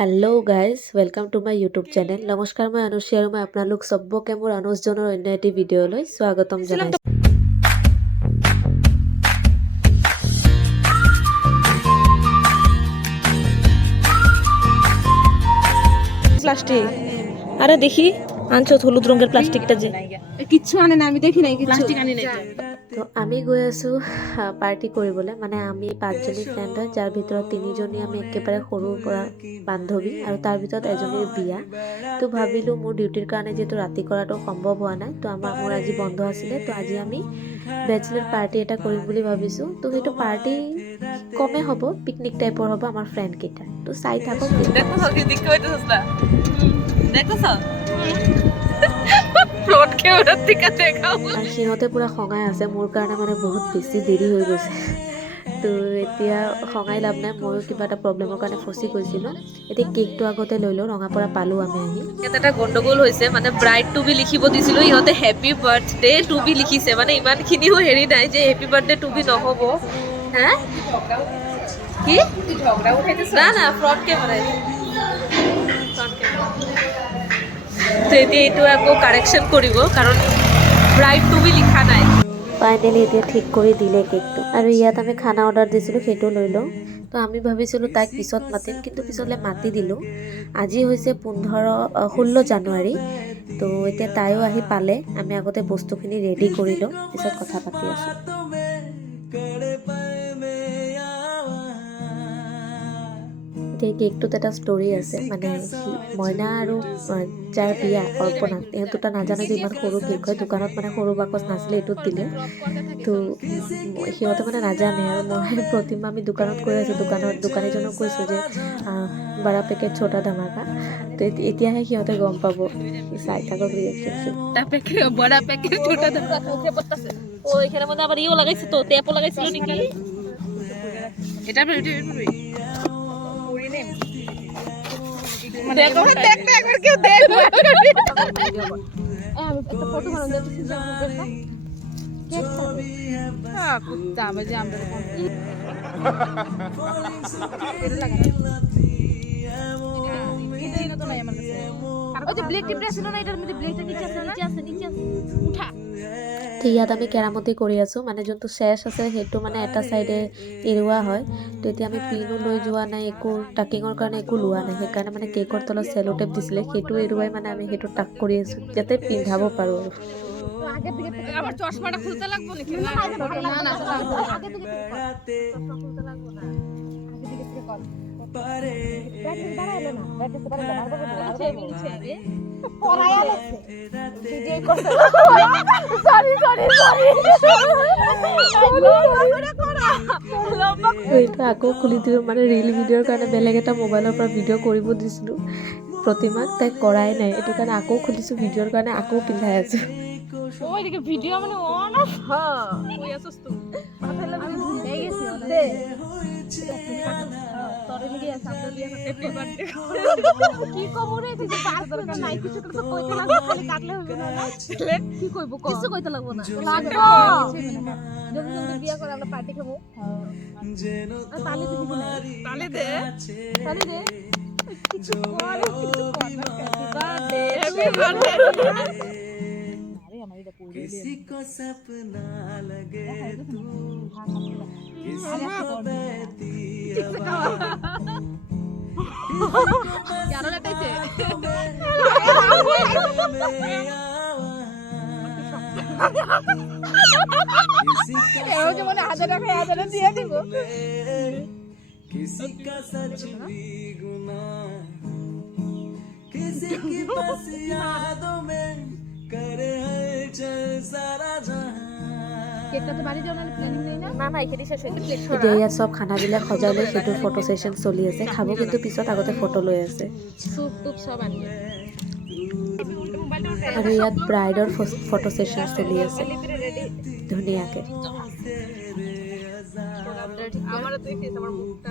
Hello' guys welcome to my YouTube channel. নমস্কাৰ, মই অনুশ্ৰী আৰু মই আপোনালোক চবকে মোৰ অনুজনৰ অন্য এটি ভিডিঅ'লৈ স্বাগতম জনাইছোঁ। প্লাস্টিক আরে দেখি আনছো হলুদ রঙের প্লাস্টিকটা যে কিচ্ছু আনে না, আমি দেখি নাই প্লাস্টিক আনি নাই। তো আমি গৈ আছোঁ পাৰ্টি কৰিবলৈ। মানে আমি 5জনী ফ্ৰেণ্ড হয়, যাৰ ভিতৰত 3জনী আমি একেবাৰে সৰুৰ পৰা বান্ধৱী আৰু তাৰ ভিতৰত এজনীৰ বিয়া। তো ভাবিলোঁ মোৰ ডিউটিৰ কাৰণে যিহেতু ৰাতি কৰাটো সম্ভৱ হোৱা নাই, তো মোৰ আজি বন্ধ আছিলে। তো আজি আমি বেচলাৰ পাৰ্টি এটা কৰিম বুলি ভাবিছোঁ। তো সেইটো পাৰ্টি কমে হ'ব, পিকনিক টাইপৰ হ'ব আমাৰ ফ্ৰেণ্ডকেইটা। তো চাই থাকক। আৰু সিহঁতে পুৰা খঙাই আছে মোৰ কাৰণে, মানে বহুত বেছি দেৰি হৈ গৈছে। তো এতিয়া খঙাই লাভ নাই, ময়ো কিবা এটা প্ৰব্লেমৰ কাৰণে ফচি গৈছিলোঁ। এতিয়া কেকটো আগতে লৈ লওঁ, ৰঙাপৰা পালোঁ আমি আহি। ইয়াত এটা গণ্ডগোল হৈছে, মানে ব্ৰাইড টু বি লিখিব দিছিলোঁ, ইহঁতে হেপী বাৰ্থডে টু বি লিখিছে। মানে ইমানখিনিও হেৰি নাই যে হেপী বাৰ্থডে টু বি নহ'ব। হা কি না না ফ্ৰডকে বনাই। তো এতিয়া এইটো আকৌ কাৰেকশ্যন কৰিব, কাৰণ ব্ৰাইড টু বি লিখা নাই। ফাইনেলি এতিয়া ঠিক কৰি দিলে কেকটো। আৰু ইয়াত আমি খানা অৰ্ডাৰ দিছিলোঁ, সেইটো লৈ লওঁ। তো আমি ভাবিছিলোঁ তাইক পিছত মাতিম, কিন্তু পিছলৈ মাতি দিলোঁ। আজি হৈছে 16 জানুৱাৰী। তো এতিয়া তাইও আহি পালে। আমি আগতে বস্তুখিনি ৰেডি কৰি লওঁ, পিছত কথা পাতি আছোঁ। এতিয়া কেকটোত এটা ষ্টৰি আছে, মানে মইনা আৰু যাৰ বিয়া অৰ্পণা, সিহঁত দুটা নাজানে যে ইমান সৰু কেক হয়। দোকানত মানে সৰু বাকচ নাছিলে, এইটোত দিলে। তো সিহঁতে মানে নাজানে। আৰু মই প্ৰতিমা আমি দোকানত কৈ আছোঁ, দোকানীজনক কৈছোঁ যে বাৰা পেকেট ছোটা ধামাকা। তো এতিয়াহে সিহঁতে গম পাব। চাই থাকক ৰিয়েকশ্যন। বড়া প্যাকেট ছোটা ধামাকা উঠে পড়তাছে। ও এখানে মধ্যে আবার ইও লাগাইছে, তো ট্যাপও লাগাইছিল নাকি। এটা ভিডিও করবি পুরি নেম মানে দেখতে একবার কেউ দেখো আমি একটা ফটো বানানো যাচ্ছে কেক খাবে হ্যাঁ কুত্তা বাজে আমরা এটা লাগা এটা তো নাই আমার কাছে। ওই যে ব্লেড টিপ ছিল না, এটার মধ্যে ব্লেডটা নিচে আছে উঠা। তো ইয়াত আমি কেৰামতি কৰি আছোঁ, মানে যোনটো চেচ আছে সেইটো মানে এটা চাইডে এৰুৱা হয়। তো এতিয়া আমি পিনো লৈ যোৱা নাই, একো টাকিঙৰ কাৰণে একো লোৱা নাই। সেইকাৰণে মানে কেকৰ তলত চেলো টেপ দিছিলে, সেইটো এৰুৱাই মানে আমি সেইটো টাক কৰি আছোঁ, যাতে পিন্ধাব পাৰোঁ আৰু। আগে দিকে আবার চশমাটা খুলতে লাগবে নাকি? না না আগে দিকে খুলতে লাগবে না, আগে দিকে থেকে কর ব্যাটারি বাড়াইলো না, ব্যাটারি বাড়াইলো না, আর বলছে রে পড়ায়া লাগছে ভিডিও করতে। সরি এইটো আকৌ খুলি দিওঁ, মানে ৰিল ভিডিঅ'ৰ কাৰণে বেলেগ এটা মোবাইলৰ পৰা ভিডিঅ' কৰিব দিছিলোঁ প্ৰতিমাক, তাই কৰাই নাই। এইটো কাৰণে আকৌ খুলিছোঁ ভিডিঅ'ৰ কাৰণে, আকৌ পিন্ধাই আছোঁ। ওইদিকে ভিডিও মানে অন অফ কই আছস তুই মাথায় লাগি ভুলে গেছি দে তোরে লিগে সামনে দিয়ে হ্যাপি বার্থডে কি কব রে, কিছু পার দরকার নাই, কিছু তো কইতে লাগবে, খালি কাটলে হবে না। কি কইব কিছু কইতে লাগবে না, লাগবে জলদি জলদি বিয়া করে আমরা পার্টি খাবো। আর তালি দিবি না, তালি দে কিছু কর বার্থডে হ্যাপি বার্থডে। किसी को सपना लगे तू किसी को बहती हवा यारो लटाइছে এও যে মনে 1000 টাকা 1000 দিয়ে দিব किसी का सच भी गुनाह किसी की बस यादों में करे সারা জাহান। কেকটাতে বাড়ি যাওয়ার প্ল্যানিং নেই না? না এখানে শেষ হইছে প্লেট সরা। এতিয়া ইয়াত চব খানাবিলাক সজাই লৈ সেইটো ফটো সেশন চলি আছে। খাব কিন্তু পিছত, আগতে ফটো লৈ আছে। সুপ টুপ সব আনিয়ে আৰু ইয়াত ব্ৰাইডৰ ফটো সেশন চলি আছে ধুনীয়াকে। আমার তো দেখি তোমার মুখটা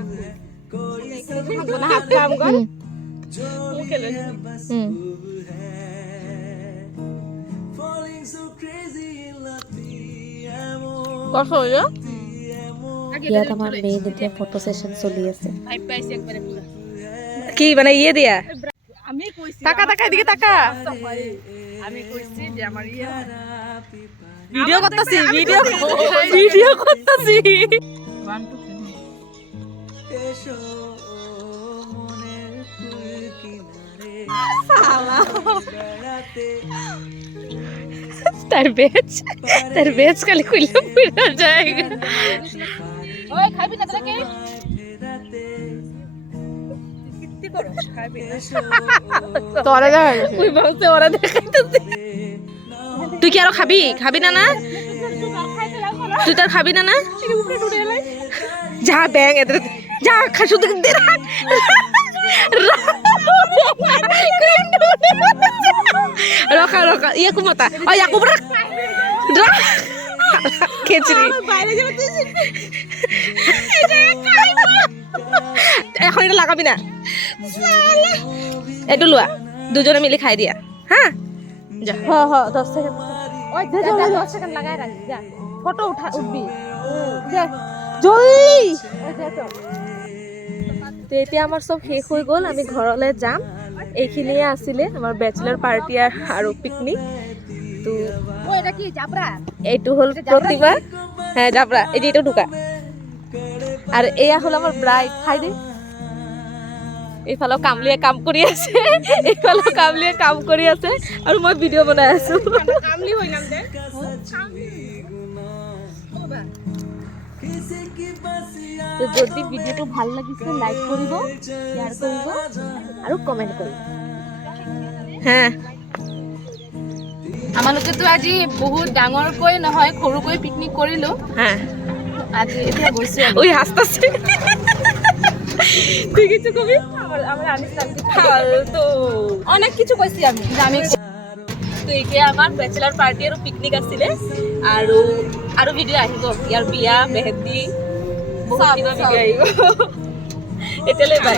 এখানে না, হাত কাম কর মুখে লই কত হলো ইয়াত আমাৰ মেইন এতিয়া ফটো সেশন চলি আছে। কি মানে ইয়ে দিয়া আমি কইছি টাকা টাকা এদিকে টাকা আমি কইছি যে আমার ইয়ে ভিডিও করতেছি ভিডিও করতেছি 1 2 তার বেচ খালি খুললে পুরা জায়গা ওই খাবি না তোকে কিত্তি করো খাবি না তোরা যা ওই বলতে ওরা দেখাইতেছে তুই কি আরো খাবি না না তুই তার খাবি না না যা ব্যাং এদের যা খা শুধু দে রকা রকা ইয়াকু মতা ও ইয়াকু রাখ খেচড়ি এখন এটা লাগাবি না একটু লোয়া দুজনে মিলে খাই দিয়া হ্যাঁ যা হ্যাঁ 10 সেকেন্ড ওই 10 সেকেন্ড লাগাই রাখ যা ফটো উঠবি যা জলদি তো এতিয়া আমাৰ চব শেষ হৈ গ'ল আমি ঘৰলৈ যাম এইখিনিয়ে আছিলে আমাৰ বেচেলাৰ পাৰ্টি আৰু পিকনিক তো ওই এটা কি জাবৰা এইটো হ'ল প্ৰতিমা হ্যাঁ যাবৰা এইটো ঢুকা আৰু এয়া হ'ল আমাৰ ব্ৰাইড খাই দে এইফালে কামলিয়ে কাম কৰি আছে এইফালে কামলিয়ে কাম কৰি আছে আৰু মই ভিডিঅ' বনাই আছো কামলি হই নাম দে তো যদি ভিডিঅ'টো ভাল লাগিছে লাইক কৰিব শ্বেয়াৰ কৰিব আৰু কমেণ্ট কৰিব হ্যাঁ আমালোকেতো আজি বহুত ডাঙৰকৈ নহয় সৰুকৈ পিকনিক কৰিলো হ্যাঁ আজি এতিয়া গৈছো ওই হাসতাছে তুই কিছু কবি আমরা আনিছিলাম ফালতু অনেক কিছু কইছি আমি যে আমি তো এতিয়া আমাৰ বেচেলাৰ পাৰ্টি আৰু পিকনিক আছিলে আৰু ভিডিঅ' আহিব ইয়াৰ বিয়া মেহেন্দি বহুত কিবা ভিডিঅ' আহিব এতিয়ালৈ বাই